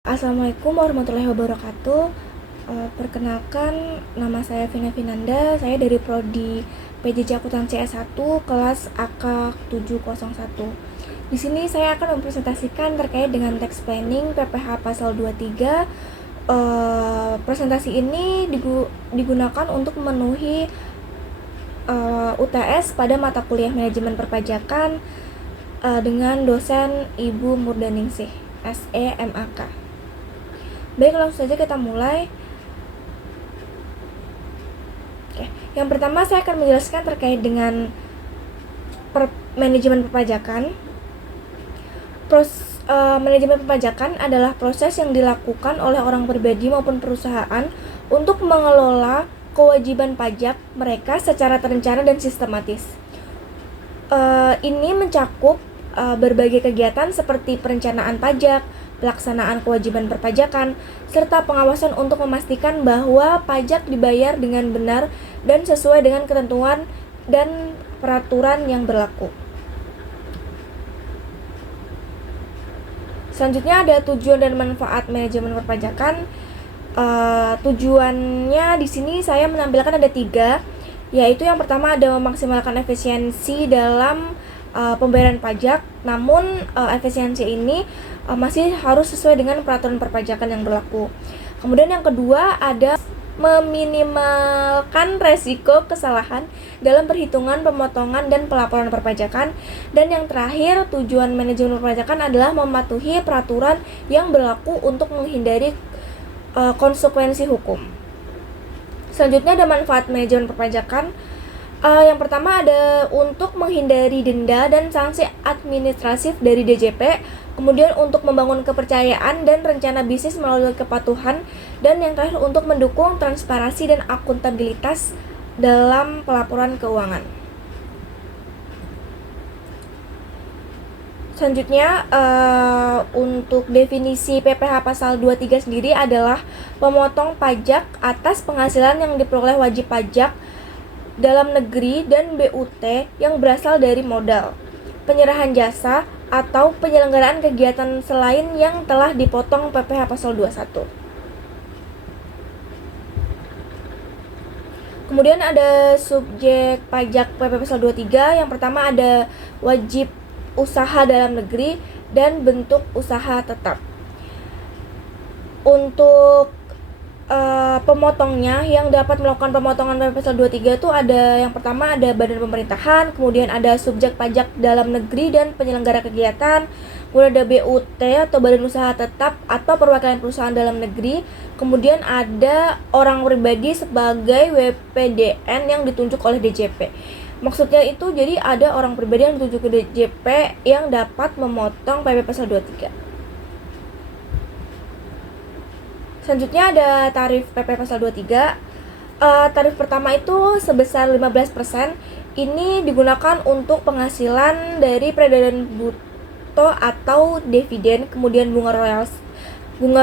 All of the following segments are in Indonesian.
Assalamualaikum warahmatullahi wabarakatuh. Perkenalkan, nama saya Vina Vinanda. Saya dari Prodi PJJ Akuntansi S1 kelas AK 701. Di sini saya akan mempresentasikan terkait dengan tax planning PPh pasal 23. Presentasi ini digunakan untuk memenuhi UTS pada mata kuliah manajemen perpajakan dengan dosen Ibu Murdaningsih, SE MAK. Baik, langsung saja kita mulai. Oke, yang pertama saya akan menjelaskan terkait dengan manajemen perpajakan. Manajemen perpajakan adalah proses yang dilakukan oleh orang pribadi maupun perusahaan untuk mengelola kewajiban pajak mereka secara terencana dan sistematis. Ini mencakup berbagai kegiatan seperti perencanaan pajak, pelaksanaan kewajiban perpajakan, serta pengawasan untuk memastikan bahwa pajak dibayar dengan benar dan sesuai dengan ketentuan dan peraturan yang berlaku. Selanjutnya ada tujuan dan manfaat manajemen perpajakan. Tujuannya di sini saya menampilkan ada 3, yaitu yang pertama ada memaksimalkan efisiensi dalam pembayaran pajak, namun efisiensi ini masih harus sesuai dengan peraturan perpajakan yang berlaku. Kemudian yang kedua ada meminimalkan resiko kesalahan dalam perhitungan, pemotongan, dan pelaporan perpajakan. Dan yang terakhir, tujuan manajemen perpajakan adalah mematuhi peraturan yang berlaku untuk menghindari konsekuensi hukum. Selanjutnya ada manfaat manajemen perpajakan. Yang pertama ada untuk menghindari denda dan sanksi administratif dari DJP, kemudian untuk membangun kepercayaan dan rencana bisnis melalui kepatuhan, dan yang terakhir untuk mendukung transparansi dan akuntabilitas dalam pelaporan keuangan. Selanjutnya untuk definisi PPh pasal 23 sendiri adalah pemotong pajak atas penghasilan yang diperoleh wajib pajak dalam negeri dan BUT yang berasal dari modal, penyerahan jasa, atau penyelenggaraan kegiatan selain yang telah dipotong PPh pasal 21. Kemudian ada subjek pajak PPh pasal 23. Yang pertama ada wajib usaha dalam negeri dan bentuk usaha tetap. Untuk pemotongnya yang dapat melakukan pemotongan PPh pasal 23 itu ada yang pertama ada badan pemerintahan, kemudian ada subjek pajak dalam negeri dan penyelenggara kegiatan, kemudian ada BUT atau badan usaha tetap atau perwakilan perusahaan dalam negeri, kemudian ada orang pribadi sebagai WPDN yang ditunjuk oleh DJP. Maksudnya itu jadi ada orang pribadi yang ditunjuk ke DJP yang dapat memotong PPh pasal 23. Selanjutnya ada tarif PPh pasal 23. Tarif pertama itu sebesar 15%. Ini digunakan untuk penghasilan dari peredaran bruto atau dividen, kemudian bunga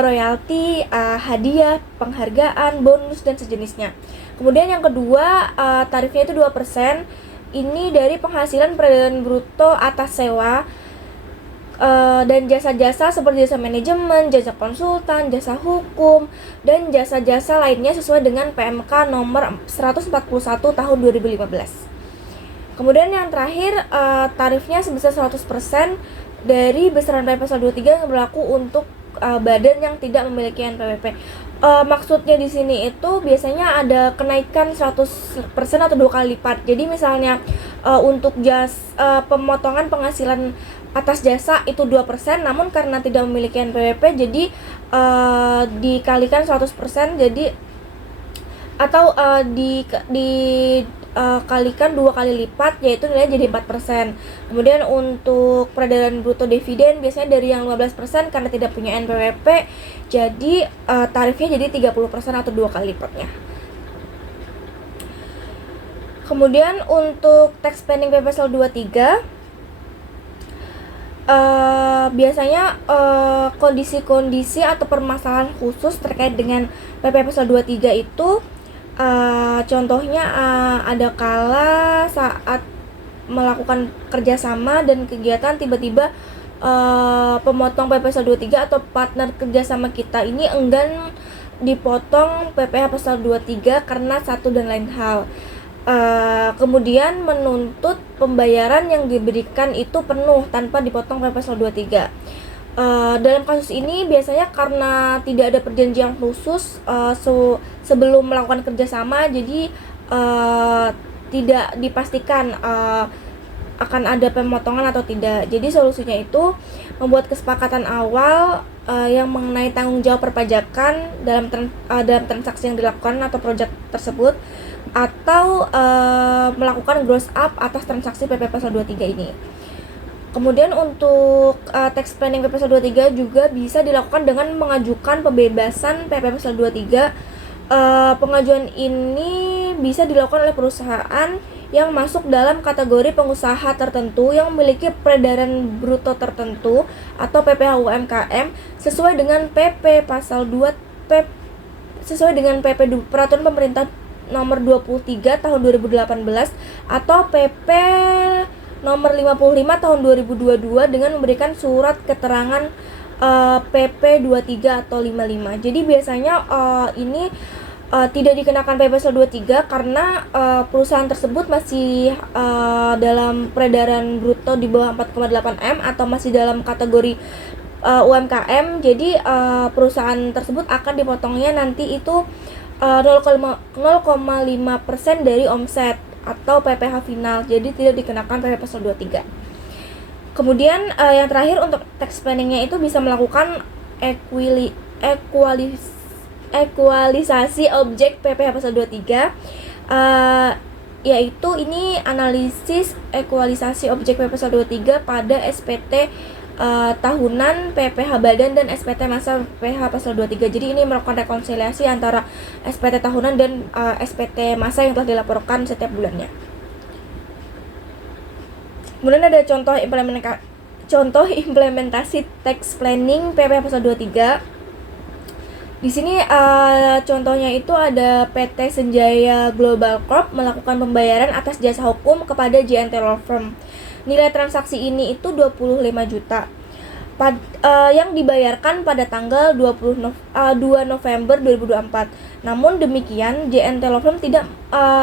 royalti, hadiah, penghargaan, bonus, dan sejenisnya. Kemudian yang kedua, tarifnya itu 2%. Ini dari penghasilan peredaran bruto atas sewa dan jasa-jasa seperti jasa manajemen, jasa konsultan, jasa hukum, dan jasa-jasa lainnya sesuai dengan PMK nomor 141 tahun 2015. Kemudian yang terakhir, tarifnya sebesar 100% dari besaran PPh pasal 23 yang berlaku untuk badan yang tidak memiliki NPWP. Maksudnya di sini itu biasanya ada kenaikan 100% atau 2 kali lipat. Jadi misalnya untuk pemotongan penghasilan atas jasa itu 2%, namun karena tidak memiliki NPWP jadi dikalikan 100%, jadi atau dikalikan 2 kali lipat, yaitu nilainya jadi 4%. Kemudian untuk peredaran bruto dividen biasanya dari yang 15% karena tidak punya NPWP, jadi tarifnya jadi 30% atau 2 kali lipatnya. Kemudian untuk tax planning PPh pasal 23, biasanya kondisi-kondisi atau permasalahan khusus terkait dengan PPh pasal 23 itu contohnya ada kala saat melakukan kerjasama dan kegiatan tiba-tiba pemotong PP pasal 23 atau partner kerjasama kita ini enggan dipotong PPh pasal 23 karena satu dan lain hal. Kemudian menuntut pembayaran yang diberikan itu penuh tanpa dipotong PP pasal 23. Dalam kasus ini biasanya karena tidak ada perjanjian khusus sebelum melakukan kerjasama, jadi tidak dipastikan akan ada pemotongan atau tidak. Jadi solusinya itu membuat kesepakatan awal yang mengenai tanggung jawab perpajakan dalam transaksi yang dilakukan atau proyek tersebut, atau melakukan gross up atas transaksi PP pasal 23 ini. Kemudian untuk tax planning PP pasal 23 juga bisa dilakukan dengan mengajukan pembebasan PP pasal 23. Pengajuan ini bisa dilakukan oleh perusahaan yang masuk dalam kategori pengusaha tertentu yang memiliki peredaran bruto tertentu atau PPh UMKM sesuai dengan PP pasal 2 sesuai dengan PP Peraturan Pemerintah nomor 23 tahun 2018 atau PP nomor 55 tahun 2022 dengan memberikan surat keterangan PP 23 atau 55. Jadi biasanya ini tidak dikenakan PP pasal 23 karena perusahaan tersebut masih dalam peredaran bruto di bawah 4,8 M atau masih dalam kategori UMKM. Jadi perusahaan tersebut akan dipotongnya nanti itu 0,5% dari omset atau PPh final, jadi tidak dikenakan PP pasal 23. Kemudian yang terakhir untuk tax planningnya itu bisa melakukan ekualisasi objek PPh pasal 23, yaitu ini analisis ekualisasi objek PPh pasal 23 pada SPT tahunan, PPh badan, dan SPT masa PPh pasal 23. Jadi ini melakukan rekonsiliasi antara SPT tahunan dan SPT masa yang telah dilaporkan setiap bulannya. Kemudian ada contoh implementasi tax planning PPh pasal 23. Di sini contohnya itu ada PT Senjaya Global Corp melakukan pembayaran atas jasa hukum kepada JNT Law Firm. Nilai transaksi ini itu 25 juta yang dibayarkan pada tanggal 2 November 2024. Namun demikian, JNT Law Firm tidak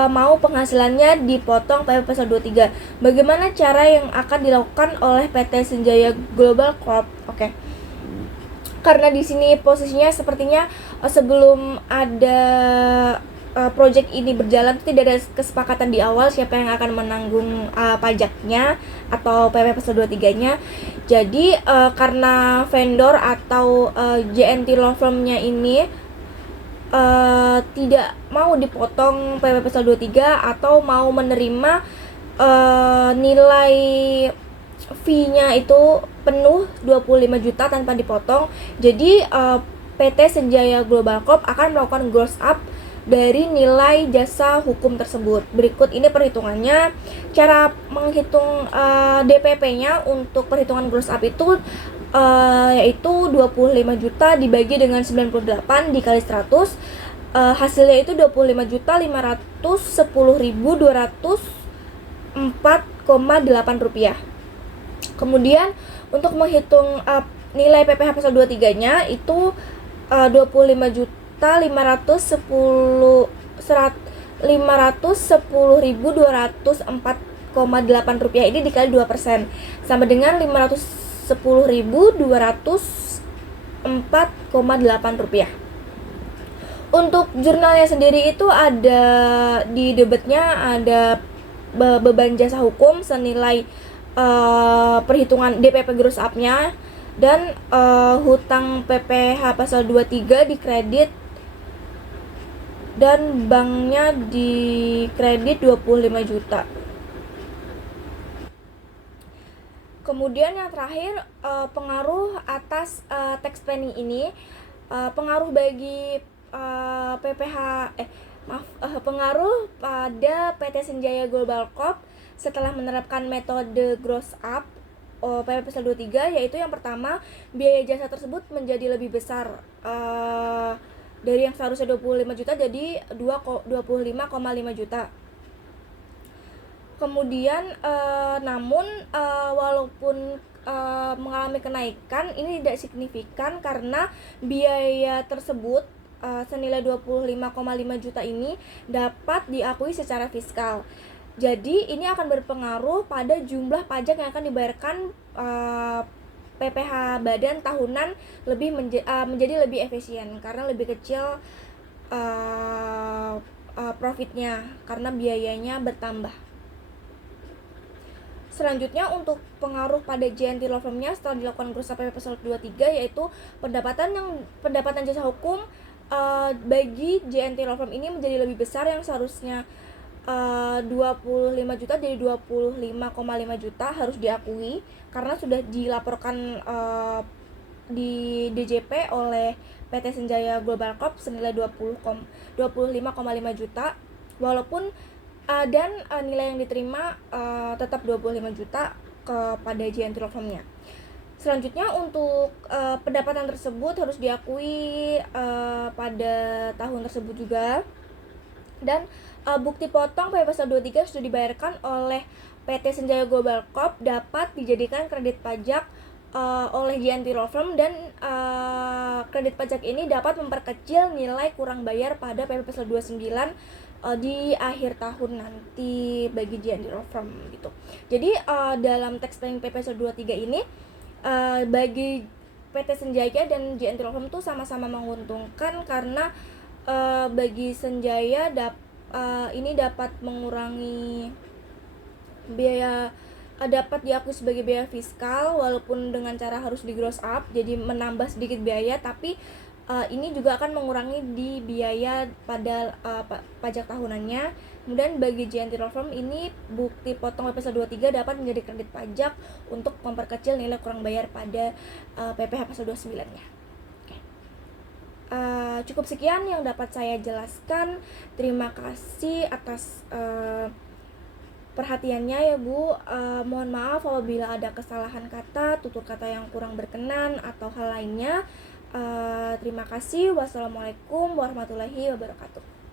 mau penghasilannya dipotong PP pasal 23. Bagaimana cara yang akan dilakukan oleh PT Senjaya Global Corp? Oke. Karena di sini posisinya sepertinya sebelum ada project ini berjalan tidak ada kesepakatan di awal siapa yang akan menanggung pajaknya atau PP pasal 23-nya. Jadi karena vendor atau JNT Law Firm-nya ini tidak mau dipotong PP pasal 23 atau mau menerima nilai fee-nya itu penuh 25 juta tanpa dipotong. Jadi PT Senjaya Global Corp akan melakukan gross up dari nilai jasa hukum tersebut. Berikut ini perhitungannya. Cara menghitung DPP-nya untuk perhitungan gross up itu yaitu 25 juta dibagi dengan 98 dikali 100. Hasilnya itu 25.510.204,8 rupiah. Kemudian untuk menghitung nilai PPh pasal 23-nya itu 510.204,8 rupiah ini dikali 2% sama dengan 510.204,8 rupiah. Untuk jurnalnya sendiri itu ada di debitnya ada beban jasa hukum senilai perhitungan DPP gross up-nya dan hutang PPh pasal 23 dikredit dan banknya dikredit 25 juta. Kemudian yang terakhir pengaruh atas tax planning ini, pengaruh bagi pengaruh pada PT Senjaya Global Corp setelah menerapkan metode gross up PP pasal 23, yaitu yang pertama, biaya jasa tersebut menjadi lebih besar dari yang seharusnya 25 juta jadi 25,5 juta. Kemudian namun walaupun mengalami kenaikan ini tidak signifikan karena biaya tersebut senilai 25,5 juta ini dapat diakui secara fiskal. Jadi ini akan berpengaruh pada jumlah pajak yang akan dibayarkan PPh badan tahunan menjadi lebih efisien karena lebih kecil profitnya karena biayanya bertambah. Selanjutnya untuk pengaruh pada JNT Law Firm-nya setelah dilakukan bursa PP pasal 23 yaitu pendapatan jasa hukum bagi JNT Law Firm ini menjadi lebih besar yang seharusnya 25 juta jadi 25,5 juta harus diakui karena sudah dilaporkan di DJP oleh PT Senjaya Global Corp senilai 25,5 juta walaupun dan nilai yang diterima tetap 25 juta kepada JNT Law Firm-nya. Selanjutnya untuk pendapatan tersebut harus diakui pada tahun tersebut juga dan bukti potong PP pasal 23 sudah dibayarkan oleh PT Senjaya Global Corp dapat dijadikan kredit pajak oleh JNT Law Firm dan kredit pajak ini dapat memperkecil nilai kurang bayar pada PP pasal 29 di akhir tahun nanti bagi JNT Law Firm gitu. Jadi dalam teks planning PP pasal 23 ini bagi PT Senjaya dan JNT Law Firm itu sama-sama menguntungkan karena bagi Senjaya ini dapat mengurangi biaya dapat diakui sebagai biaya fiskal walaupun dengan cara harus di gross up jadi menambah sedikit biaya tapi ini juga akan mengurangi di biaya pada pajak tahunannya. Kemudian bagi JNT Law Firm ini bukti potong PP pasal 23 dapat menjadi kredit pajak untuk memperkecil nilai kurang bayar pada PPh pasal 29-nya. Cukup sekian yang dapat saya jelaskan. Terima kasih atas perhatiannya ya Bu. Mohon maaf apabila ada kesalahan kata, tutur kata yang kurang berkenan atau hal lainnya. Terima kasih. Wassalamualaikum warahmatullahi wabarakatuh.